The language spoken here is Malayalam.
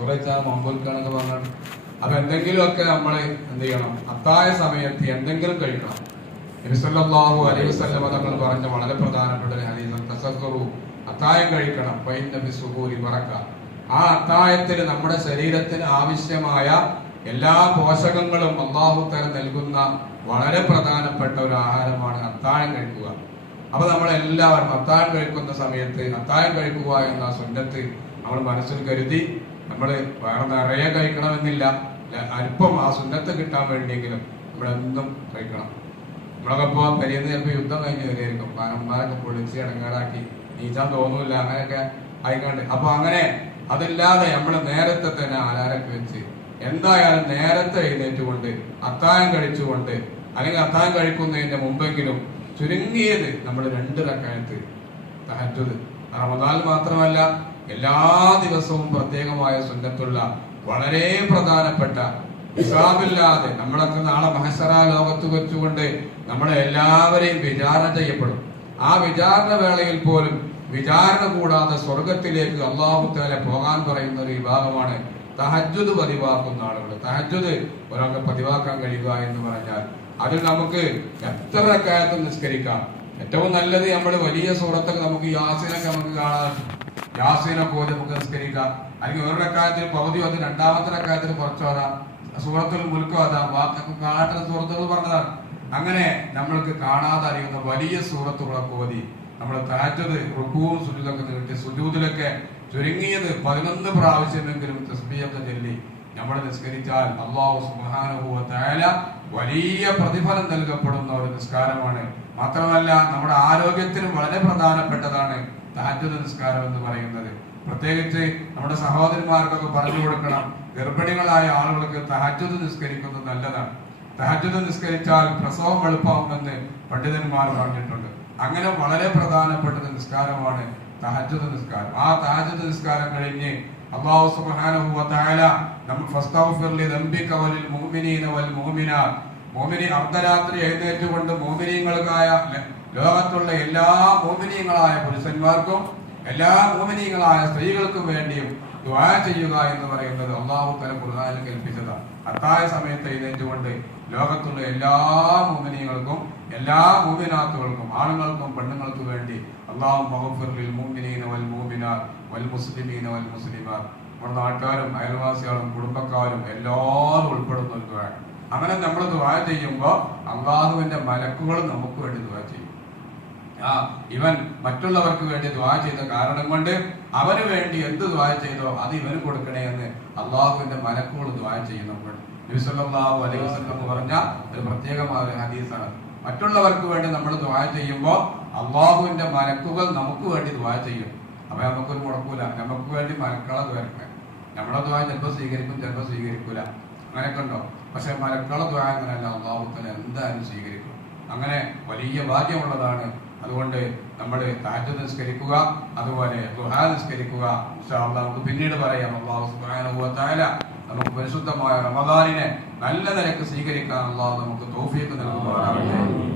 ചോറച്ചാൽ മമ്പൂൽക്കാണെന്ന് പറഞ്ഞാണ്. അപ്പൊ എന്തെങ്കിലുമൊക്കെ നമ്മൾ എന്ത് ചെയ്യണം? അത്തായ സമയത്ത് എന്തെങ്കിലും കഴിക്കണം. നബിസല്ലാഹു അലൈഹി വസല്ലമ തങ്ങൾ പറഞ്ഞ വളരെ പ്രധാനപ്പെട്ട ഹരീസം തസക്കറു അത്തായം കഴിക്കണം. നബി സുഹൂരി പറക്ക ആ അത്തായത്തിൽ നമ്മുടെ ശരീരത്തിന് ആവശ്യമായ എല്ലാ പോഷകങ്ങളും അള്ളാഹു തരം നൽകുന്ന വളരെ പ്രധാനപ്പെട്ട ഒരു ആഹാരമാണ് അത്താഴം കഴിക്കുക. അപ്പൊ നമ്മൾ എല്ലാവരും അത്താഴം കഴിക്കുന്ന സമയത്ത് അത്താഴം കഴിക്കുക എന്ന സുന്നത്ത് നമ്മൾ മനസ്സിൽ കരുതി നമ്മൾ വേറെ നിറയെ കഴിക്കണമെന്നില്ല. അല്പം ആ സുന്നത്ത് കിട്ടാൻ വേണ്ടിയെങ്കിലും നമ്മൾ എന്തും കഴിക്കണം. നമ്മളൊക്കെ ഇപ്പൊ പെരിയെന്ന് ചിലപ്പോൾ യുദ്ധം കഴിഞ്ഞ് വരികയായിരിക്കും. പാനന്മാരൊക്കെ പൊളിച്ച് ഇടങ്ങാടാക്കി നീച്ചാൻ തോന്നൂല അങ്ങനെയൊക്കെ ആയിക്കണ്ട്. അപ്പൊ അങ്ങനെ അതല്ലാതെ നമ്മൾ നേരത്തെ തന്നെ ആലാരൊക്കെ വെച്ച് എന്തായാലും നേരത്തെ എഴുന്നേറ്റുകൊണ്ട് അത്താഴം കഴിച്ചുകൊണ്ട് അല്ലെങ്കിൽ അത്താഴം കഴിക്കുന്നതിന്റെ മുമ്പെങ്കിലും ചുരുങ്ങിയത് നമ്മൾ രണ്ട് റക്കായത്ത് തഹജ്ജുദ്. റമദാൻ മാത്രമല്ല എല്ലാ ദിവസവും പ്രത്യേകമായ സുന്നത്തുള്ള വളരെ പ്രധാനപ്പെട്ട ഹിസാബില്ലാതെ നമ്മളൊക്കെ നാളെ മഹസറ ലോകത്ത് വെച്ചുകൊണ്ട് നമ്മളെ എല്ലാവരെയും വിചാരണ ചെയ്യപ്പെടും. ആ വിചാരണ വേളയിൽ പോലും വിചാരണ കൂടാതെ സ്വർഗത്തിലേക്ക് അള്ളാഹു താല പോകാൻ പറയുന്ന ഒരു വിഭാഗമാണ് തഹജ്ജുദ് പതിവാക്കുന്ന ആളുകൾ. തഹജ്ജുദ് ഒരാൾക്ക് പതിവാക്കാൻ കഴിയുക എന്ന് പറഞ്ഞാൽ അതിൽ നമുക്ക് എത്ര കാലത്തും നിസ്കരിക്കാം. ഏറ്റവും നല്ലത് നമ്മൾ വലിയ സൂറത്തൊക്കെ നമുക്ക് യാസീനൊക്കെ നമുക്ക് കാണാൻ യാസീനൊക്കെ പോലെ നമുക്ക് നിസ്കരിക്കാം. അല്ലെങ്കിൽ ഒരു റക്കായത്തിന് പകുതി വന്ന് രണ്ടാമത്തെ റക്കായത്തിന് കുറച്ച് വരാം. സുഹൃത്തുൽ മുൽക്ക് വരാം വാക്കൊക്കെ കാണാത്ത സുഹൃത്തുക്കൾ പറഞ്ഞതാണ്. അങ്ങനെ നമ്മൾക്ക് കാണാതെ അറിയുന്ന വലിയ സൂറത്തുകളൊക്കെ ഓതി നമ്മൾ താറ്റത് റുക്കുവും സുജൂദൊക്കെ നീട്ടി സുജൂതിലൊക്കെ ചുരുങ്ങിയത് പതിനൊന്ന് പ്രാവശ്യമെങ്കിലും തസ്ബീഹൊക്കെ ചൊല്ലി നമ്മൾ നിസ്കരിച്ചാൽ അള്ളാഹു സുബ്ഹാനഹു വ തആല വലിയ പ്രതിഫലം നൽകപ്പെടുന്ന ഒരു നിസ്കാരമാണ് മാത്രമല്ല നമ്മുടെ ആരോഗ്യത്തിനും വളരെ പ്രധാനപ്പെട്ടതാണ് തഹജ്ജുദ് നിസ്കാരം എന്ന് പറയുന്നത്. പ്രത്യേകിച്ച് നമ്മുടെ സഹോദരന്മാർക്കൊക്കെ പറഞ്ഞു കൊടുക്കണം ഗർഭിണികളായ ആളുകൾക്ക് തഹജ്ജുദ് നിസ്കരിക്കുന്നത് നല്ലതാണ്. തഹജ്ജുദ് നിസ്കരിച്ചാൽ പ്രസവം എളുപ്പമാകുമെന്ന് പണ്ഡിതന്മാർ പറഞ്ഞിട്ടുണ്ട്. അങ്ങനെ വളരെ പ്രധാനപ്പെട്ട നിസ്കാരമാണ് തഹജ്ജുദ് നിസ്കാരം. ആ തഹജ്ജുദ് നിസ്കാരം കഴിഞ്ഞ് അല്ലാഹു സുബ്ഹാനഹു വ തആല നമ്മൾ ഫസ്തഗ്ഫിർ ലി ദംബിക വലിൽ മുഅ്മിനീന വൽ മുഅ്മിനാത്ത് മുഅ്മിനി അർദ്ധരാത്രി എഴുന്നേറ്റുകൊണ്ട് മുഅ്മിനീങ്ങൾക്കായ ലോകത്തുള്ള എല്ലാ മുഅ്മിനീങ്ങളായ പുരുഷന്മാർക്കും എല്ലാ മുഅ്മിനീങ്ങളായ സ്ത്രീകൾക്കും വേണ്ടിയും ദുആ ചെയ്യുക എന്ന് പറയുന്നത് അള്ളാഹു തല ഖുർആനിൽ കൽപ്പിച്ചതാണ്. അത്തായ സമയത്ത് എഴുന്നേറ്റുകൊണ്ട് ലോകത്തുള്ള എല്ലാ മുഅ്മിനീങ്ങൾക്കും എല്ലാ മുഅ്മിനാത്തുകൾക്കും ആണുങ്ങൾക്കും പെണ്ണുങ്ങൾക്കും വേണ്ടി അള്ളാഹു വൽ മുഅ്മിനാത്ത് വൽ മുസ്ലിമീന വൽ നമ്മുടെ നാട്ടുകാരും അയൽവാസികളും കുടുംബക്കാരും എല്ലാവരും ഉൾപ്പെടുന്ന ഒരു ദുആ. അങ്ങനെ നമ്മൾ ദുവാ ചെയ്യുമ്പോൾ അള്ളാഹുവിന്റെ മലക്കുകൾ നമുക്ക് വേണ്ടി ദുആ ചെയ്യും. ആ ഇവൻ മറ്റുള്ളവർക്ക് വേണ്ടി ദ്വാ ചെയ്ത കാരണം കൊണ്ട് അവന് വേണ്ടി എന്ത് ദ്വാ ചെയ്തോ അത് ഇവന് കൊടുക്കണേ എന്ന് അള്ളാഹുവിന്റെ മലക്കുകൾ ദ്വാ ചെയ്യുന്നപ്പോൾ അലൈഹി വസല്ലം പറഞ്ഞ ഒരു പ്രത്യേകമായ ഒരു ഹദീസാണ്. മറ്റുള്ളവർക്ക് വേണ്ടി നമ്മൾ ദ്വാ ചെയ്യുമ്പോൾ അള്ളാഹുവിന്റെ മലക്കുകൾ നമുക്ക് വേണ്ടി ദ്വാ ചെയ്യും. അപ്പൊ നമുക്കൊരു മുടക്കൂല. നമുക്ക് വേണ്ടി മലക്കളെ ദ്വാരക്കണേ നമ്മളെ ദ്വാ ചിലപ്പോൾ സ്വീകരിക്കും ചിലപ്പോൾ സ്വീകരിക്കൂല. അങ്ങനെയൊക്കെ ഉണ്ടോ? പക്ഷെ മലക്കളെ ദ്വാ അങ്ങനെയല്ല അള്ളാഹുത്തല എന്തായാലും സ്വീകരിക്കും. അങ്ങനെ വലിയ ഭാഗ്യമുള്ളതാണ്. അതുകൊണ്ട് നമ്മൾ താറ്റ് നിസ്കരിക്കുക അതുപോലെ ദുഹാ നിസ്കരിക്കുക. നമുക്ക് പിന്നീട് പറയാം. അള്ളാഹു തആല നമുക്ക് പരിശുദ്ധമായ റമദാനിനെ നല്ല നിലയ്ക്ക് സ്വീകരിക്കാൻ അള്ളാഹു നമുക്ക് തോഫിയൊക്കെ നൽകുമാറാവട്ടെ